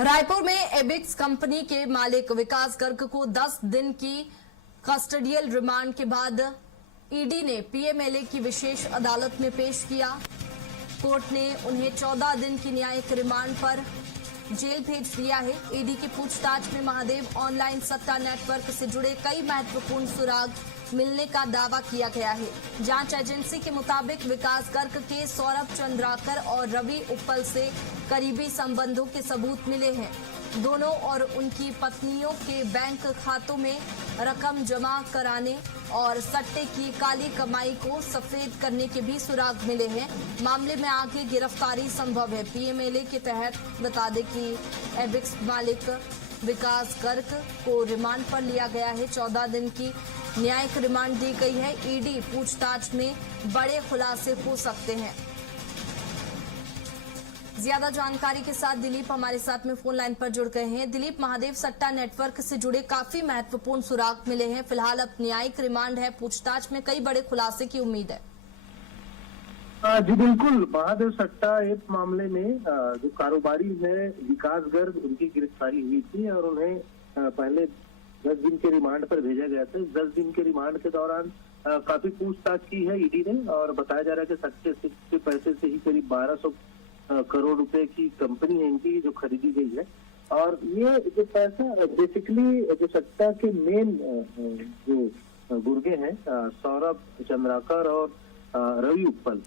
रायपुर में Ebix company के मालिक विकास गर्ग को 10 दिन की कस्टडियल रिमांड के बाद ईडी ने पीएमएलए की विशेष अदालत में पेश किया। कोर्ट ने उन्हें 14 दिन की न्यायिक रिमांड पर जेल भेज दिया है। ईडी की पूछताछ में महादेव ऑनलाइन सट्टा नेटवर्क से जुड़े कई महत्वपूर्ण सुराग मिलने का दावा किया गया है। जांच एजेंसी के मुताबिक विकास गर्ग के सौरभ चंद्राकर और रवि उप्पल से करीबी संबंधों के सबूत मिले हैं। दोनों और उनकी पत्नियों के बैंक खातों में रकम जमा कराने और सट्टे की काली कमाई को सफेद करने के भी सुराग मिले हैं। मामले में आगे गिरफ्तारी संभव है। पीएमएलए के तहत बता दें कि एबिक्स मालिक विकास गर्ग को रिमांड पर लिया गया है। 14 दिन की न्यायिक रिमांड दी गई है। ईडी पूछताछ में बड़े खुलासे हो सकते हैं। ज्यादा जानकारी के साथ दिलीप हमारे साथ में फोन लाइन पर जुड़ गए हैं। दिलीप, महादेव सट्टा नेटवर्क से जुड़े काफी महत्वपूर्ण सुराग मिले हैं। फिलहाल अब न्यायिक रिमांड है, पूछताछ में कई बड़े खुलासे की उम्मीद है। जी बिल्कुल, महादेव सट्टा एक मामले में जो कारोबारी है विकास गर्ग, उनकी गिरफ्तारी हुई थी और उन्हें पहले 10 दिन के रिमांड पर भेजा गया था। 10 दिन के रिमांड के दौरान काफी पूछताछ की है ईडी ने और बताया जा रहा है कि सट्टे के पैसे से ही करीब 1200 करोड़ रुपए की कंपनी है इनकी जो खरीदी गई है। और ये जो पैसा बेसिकली जो सट्टा के मेन जो गुर्गे हैं सौरभ चंद्राकर और रवि उप्पल,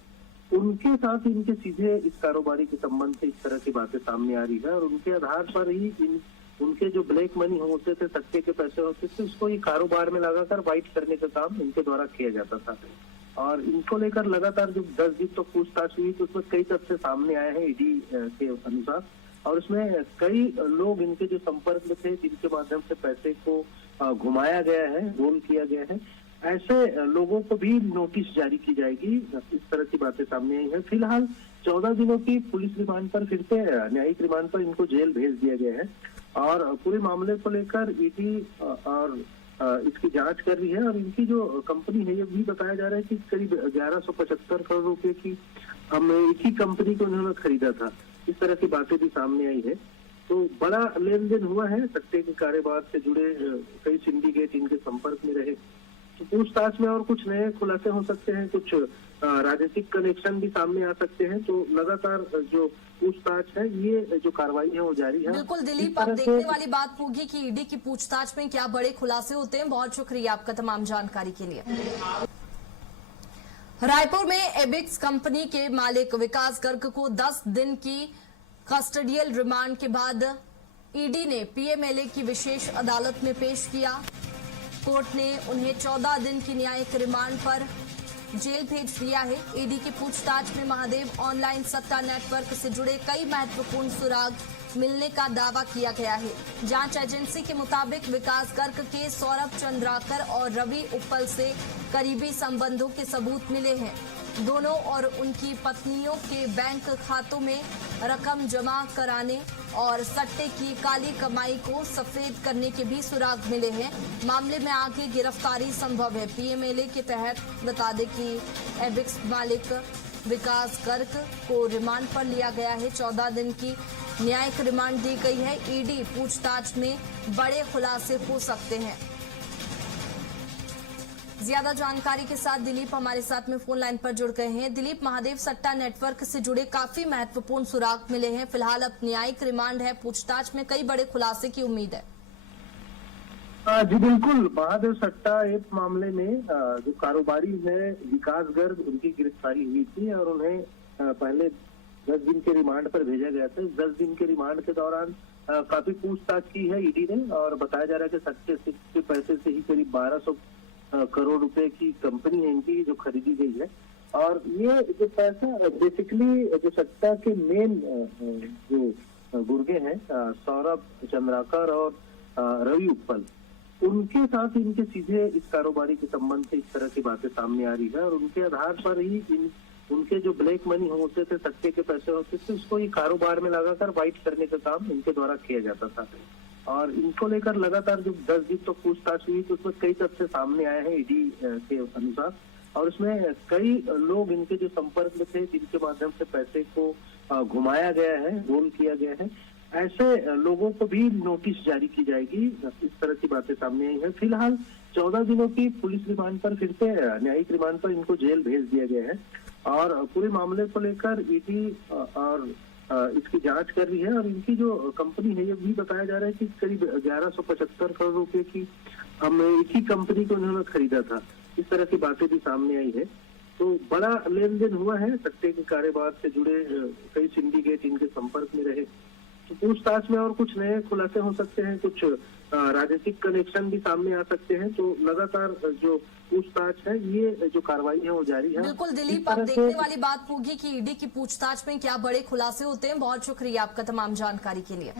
उनके साथ इनके सीधे इस कारोबारी के संबंध से इस तरह की बातें सामने आ रही है और उनके आधार पर ही उनके जो ब्लैक मनी होते थे, सट्टे के पैसे होते थे, उसको ये कारोबार में लगाकर वाइट करने का काम इनके द्वारा किया जाता था। और इनको लेकर लगातार जो 10 दिन तो पूछताछ हुई तो उसमें कई तथ्य सामने आए हैं ईडी के अनुसार और उसमें कई लोग इनके जो संपर्क में थे जिनके माध्यम से पैसे को घुमाया गया है, रोल किया गया है, ऐसे लोगों को भी नोटिस जारी की जाएगी। इस तरह की बातें सामने आई है। फिलहाल 14 दिनों की पुलिस रिमांड पर फिर से न्यायिक रिमांड पर इनको जेल भेज दिया गया है और पूरे मामले को लेकर ईडी और इसकी जांच कर रही है। और इनकी जो कंपनी है ये भी बताया जा रहा है कि करीब 1175 करोड़ रुपए की एक ही कंपनी को उन्होंने खरीदा था। इस तरह की बातें भी सामने आई है। तो बड़ा लेन देन हुआ है, सट्टे के कारोबार से जुड़े कई सिंडिकेट इनके संपर्क में रहे। तो पूछताछ में और कुछ नए खुलासे हो सकते हैं, कुछ राजनीतिक कनेक्शन भी सामने आ सकते हैं। तो लगातार जो पूछताछ है, ये जो कार्रवाई है वो जारी है। बिल्कुल दिलीप, अब देखने वाली बात होगी कि ईडी की पूछताछ में क्या बड़े खुलासे होते हैं। बहुत शुक्रिया आपका तमाम जानकारी के लिए। रायपुर में एबिक्स कंपनी के मालिक विकास गर्ग को 10 दिन की कस्टडियल रिमांड के बाद ईडी ने पीएमएलए की विशेष अदालत में पेश किया। कोर्ट ने उन्हें 14 दिन की न्यायिक रिमांड पर जेल भेज दिया है। ईडी की पूछताछ में महादेव ऑनलाइन सट्टा नेटवर्क से जुड़े कई महत्वपूर्ण सुराग मिलने का दावा किया गया है। जांच एजेंसी के मुताबिक विकास गर्ग के सौरभ चंद्राकर और रवि उप्पल से करीबी संबंधों के सबूत मिले हैं। दोनों और उनकी पत्नियों के बैंक खातों में रकम जमा कराने और सट्टे की काली कमाई को सफेद करने के भी सुराग मिले हैं। मामले में आगे गिरफ्तारी संभव है। पीएमएलए के तहत बता दें कि एबिक्स मालिक विकास गर्ग को रिमांड पर लिया गया है। 14 दिन की न्यायिक रिमांड दी गई है। ईडी पूछताछ में बड़े खुलासे हो सकते हैं। ज्यादा जानकारी के साथ दिलीप हमारे साथ में फोन लाइन पर जुड़ गए हैं। दिलीप, महादेव सट्टा नेटवर्क से जुड़े काफी महत्वपूर्ण सुराग मिले हैं। फिलहाल अब न्यायिक रिमांड है, पूछताछ में कई बड़े खुलासे की उम्मीद है। जी बिल्कुल, महादेव सट्टा एक मामले में जो कारोबारी है विकास गर्ग, उनकी गिरफ्तारी हुई थी और उन्हें पहले 10 दिन के रिमांड पर भेजा गया था। 10 दिन के रिमांड के दौरान काफी पूछताछ की है ईडी ने और बताया जा रहा है कि सट्टे के पैसे से ही करीब 1200 करोड़ रुपए की कंपनी है इनकी जो खरीदी गई है। और ये जो पैसा बेसिकली जो सट्टा के मेन जो गुर्गे हैं सौरभ चंद्राकर और रवि उप्पल, उनके साथ इनके सीधे इस कारोबारी के संबंध से इस तरह की बातें सामने आ रही है और उनके आधार पर ही उनके जो ब्लैक मनी होते थे, सट्टे के पैसे होते थे, उसको ये कारोबार में लगाकर वाइट करने का काम इनके द्वारा किया जाता था। और इनको लेकर लगातार जो 10 दिन तो पूछताछ हुई तो उसमें कई तथ्य सामने आए हैं ईडी के अनुसार और उसमें कई लोग इनके जो संपर्क में थे जिनके माध्यम से पैसे को घुमाया गया है, रोल किया गया है, ऐसे लोगों को भी नोटिस जारी की जाएगी। इस तरह की बातें सामने आई है। फिलहाल 14 दिनों की पुलिस रिमांड पर फिर से न्यायिक रिमांड पर इनको जेल भेज दिया गया है और पूरे मामले को लेकर ईडी और इसकी जांच कर रही है। और इनकी जो कंपनी है ये भी बताया जा रहा है कि करीब 1175 करोड़ रुपए की एक ही कंपनी को इन्होंने खरीदा था। इस तरह की बातें भी सामने आई है। तो बड़ा लेन देन हुआ है। सट्टे के कारोबार से जुड़े कई सिंडिकेट इनके संपर्क में रहे। तो पूछताछ में और कुछ नए खुलासे हो सकते हैं, कुछ राजनीतिक कनेक्शन भी सामने आ सकते हैं। तो लगातार जो पूछताछ है, ये जो कार्रवाई है वो जारी है। बिल्कुल दिलीप, अब देखने वाली बात होगी कि ईडी की पूछताछ में क्या बड़े खुलासे होते हैं। बहुत शुक्रिया आपका तमाम जानकारी के लिए।